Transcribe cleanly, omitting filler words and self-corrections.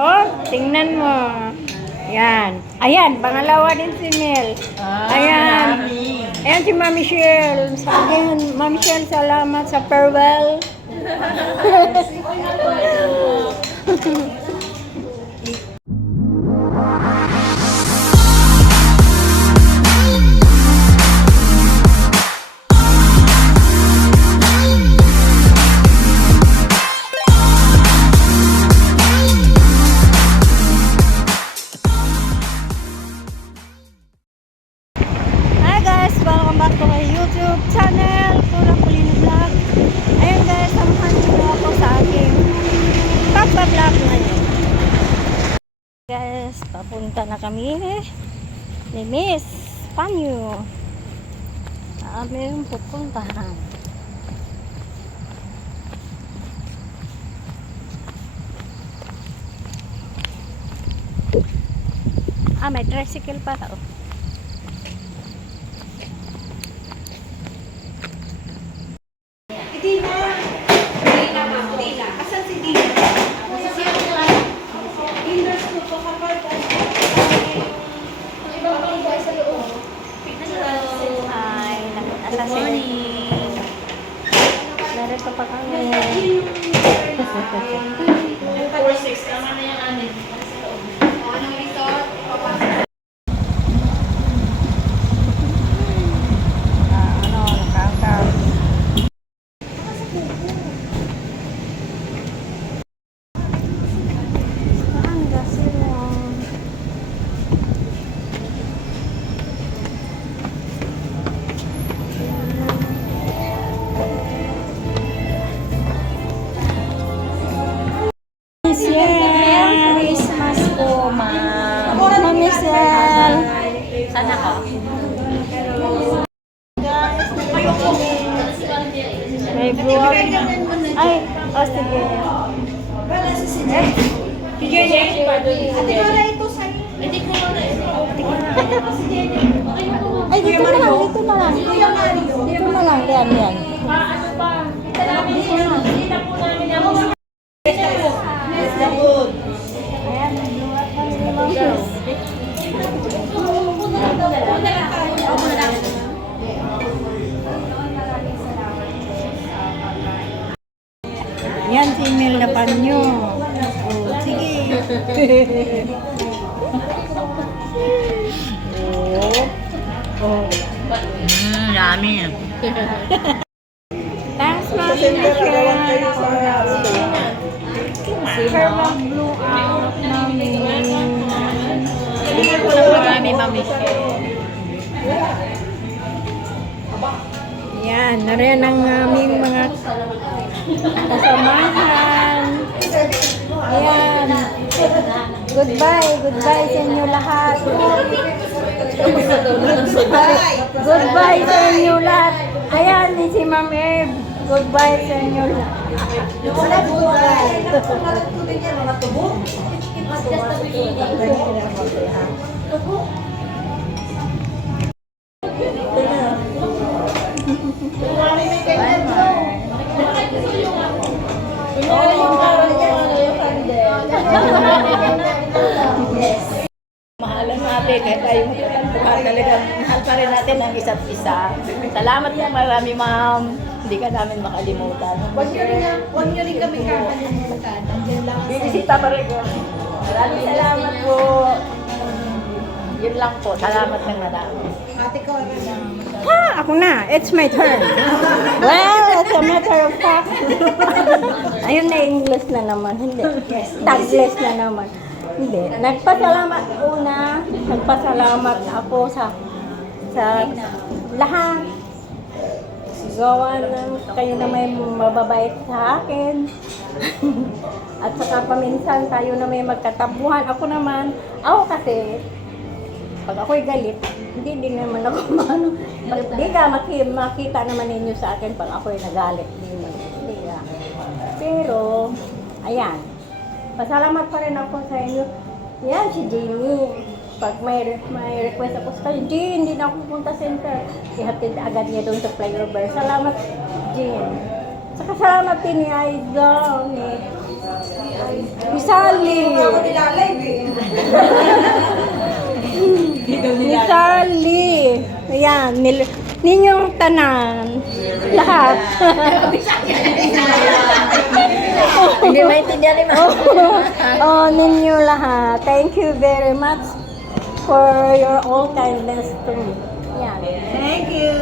Oh, tingnan mo. Yan. Ayan, pangalawa din si Mel. Ayan. Ayan si Mami Michelle. Again, Mami Michelle, salamat sa farewell. Hi guys, welcome back to my YouTube channel, Pura Kulino Vlog. Ayun guys, samahan niyo ako sa aking pagpa-vlog ngayon. Guys, papunta na kami ni Miss Panyo. Aming pupuntahan. May tricycle pa tao. Good morning. Narito pa kami. 4-6, tama na yung anin. Anong resort? Nakaka. Saan kasi yung Christmas po, ma'am. Mami Michelle. Sana ka? May buwag. Ay, oh sige. Ate Cora, ito sa'yo. Hindi ko na Ay, dito na lang, dito na lang. Dito na lang, yan, yan. ano pa? Dito na. Kita po namin ang Ayan, nagluwat kami ni Mami. Yan si Mel na panyo. Oh, sige. Oh. Dami. Thanks, Mami Michelle. Her blue out namin. Marami, mami. Yan, nariyan ang aming mga kasamahan. Ayan. Goodbye sa inyo lahat. Goodbye sa inyo lahat. Ayan, ni si Ma'am Eve. Goodbye sa inyo lahat. Mahalan natin kahit tayo magkatagpuan talaga. Mahal pa rin natin ang isa't isa. Salamat po marami, ma'am. Hindi ka namin makalimutan. Huwag nyo rin kami kakalimutan. Andiyan lang. Bibisita pa rin ko. Maraming salamat po. Yun lang po. Salamat ng marami. Ate Cora. Ha! Ako na. It's my turn. Well, it's a matter of fact. Ayun na, English na naman. Hindi. Taglish na naman. Hindi. Nagpasalamat ako sa lahat. Gawa ng kayo na may mababait sa akin. At saka paminsan tayo na may magkatabuhan. Ako kasi, pag ako'y galit, hindi din naman ako hindi ka makita naman ninyo sa akin pag ako'y nagalit. Hindi ka. Pero, ayan. Pasalamat pa rin ako sa inyo. Yan, si Jamie. Pag may request ako sa kanya, Jean, hindi na ako pupunta center. Ihatid agad niya doon sa flyover. Salamat, Jean. Saka salamat din ni Aiza, ni Si Sally. Ni Sally. Ayan, ninyong tanan. Lahat. Hindi maintindihan ni Ma'am. Oh, ninyo lahat. Thank you very much for your all kindness to me. Yan. Thank you.